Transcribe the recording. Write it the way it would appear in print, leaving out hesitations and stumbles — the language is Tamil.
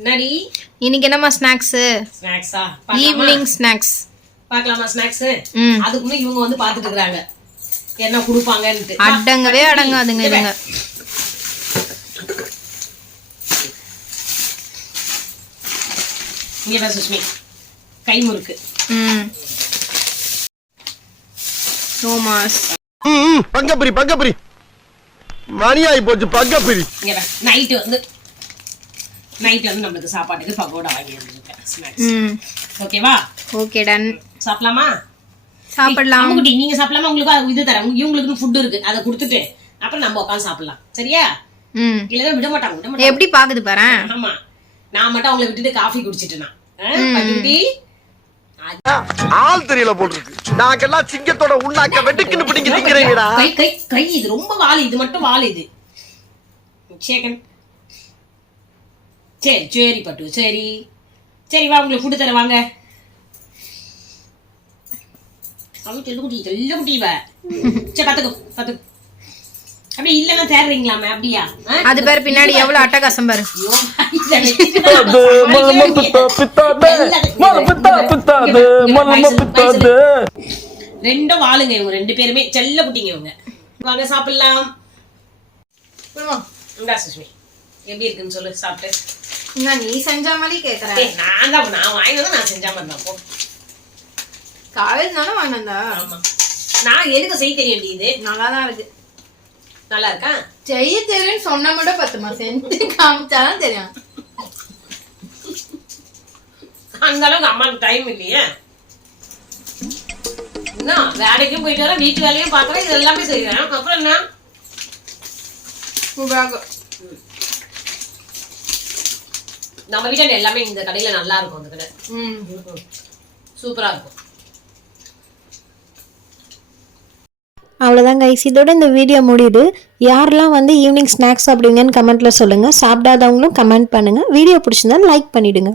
என்னடி இன்னைக்கு என்னமா ஸ்நாக்ஸ்? ஸ்நாக்ஸா? ஈவினிங் ஸ்நாக்ஸ் பார்க்கலாமா ஸ்நாக்ஸ்? அதுக்கு முன்ன இவங்க வந்து பாத்துட்டு இருக்காங்க என்ன குடுப்பாங்கன்னு. அடங்கவே அடங்காதுங்க இதுங்க. இங்க பாரு சுஷ்மி, கை முறுக்கு. ரோமாஸ் பங்கப்பிரி மணியாயி போச்சு பங்கப்பிரி. இங்க பாரு, நைட் வந்து நம்மளுக்கு சாப்பாட்டுக்கு பகோடா வாங்கி வந்திருக்கேன் ஸ்நாக்ஸ். ஓகேவா? Okay done. சாப்பிடலாமா? சாப்பிடலாம். அம்முக்குட்டி நீங்க சாப்பிடலாமா? உங்களுக்கு இது தரேன், இவங்களுக்கு ஃபுட் இருக்கு, அதை கொடுத்துட்டு அப்புறம் நம்ம உட்காந்து சாப்பிடலாம். சரியா? இல்லதான் விட மாட்டாங்க. எப்படி பாக்குது பாரு. ஆமா, நான் மட்டும் அவங்களை விட்டுட்டு காஃபி குடிச்சிட்டேனா ஆள் தெரியல போட்டுருக்கு. நாங்கெல்லாம் சிங்கத்தோட உண்ணாக்க வெட்டுக்குன்னு பிடிங்க திங்கிறீங்கடா. கை கை கை இது ரொம்ப வாழை, இது மட்டும் வாழை இது. சேகன் சரி சரி பட்டு சரி சரி வா, உங்களுக்கு ஃபுட்டு தர வாங்க. அவன் செல்லுக்குட்டி செல்லக்குட்டி வா. சரி பாத்துக்கோ அப்படியே இல்லைன்னா தேடுறீங்களாமே அப்படியா? அது பேர் பின்னாடி எவ்வளவு அட்டகாசம் பாரு. ரெண்டும் வாழுங்க இவங்க ரெண்டு பேருமே, செல்ல குட்டிங்க இவங்க. வாங்க சாப்பிடலாம். இந்தா சுஷ்மி, எப்படி இருக்குன்னு சொல்லு சாப்பிட்டு. நீ செஞ்ச மாதிரி கேக்குறேன். நான் வாங்கினதான் நான் செஞ்ச மாதிரி தான். போ காலேஜ் தானே வாங்கினதா? ஆமா, நான் எதுக்கு செய்ய தெரியும். இது நல்லாதான் இருக்கு. நல்லா இருக்கா? செய்ய தெரியும் சொன்ன மட்டும் பத்துமா, செஞ்சு காமிச்சாதான் தெரியும். அந்த அளவுக்கு அம்மாவுக்கு டைம் இல்லையே. என்ன வேலைக்கும் போயிட்டு வரேன், வீட்டு வேலையும் பாக்குறேன், இது எல்லாமே செய்யறேன். அப்புறம் என்ன? நம்ம வீட்டுல எல்லாமே இந்த கடையில நல்லா இருக்கும். அந்த கடை சூப்பரா இருக்கும். அவ்வளோதான் கைஸ், இதோட இந்த வீடியோ முடியுது. யாரெல்லாம் வந்து ஈவினிங் ஸ்நாக்ஸ் சாப்பிடுவீங்கன்னு கமெண்ட்டில் சொல்லுங்கள். சாப்பிடாதவங்களும் கமெண்ட் பண்ணுங்கள். வீடியோ பிடிச்சிருந்தா லைக் பண்ணிவிடுங்க.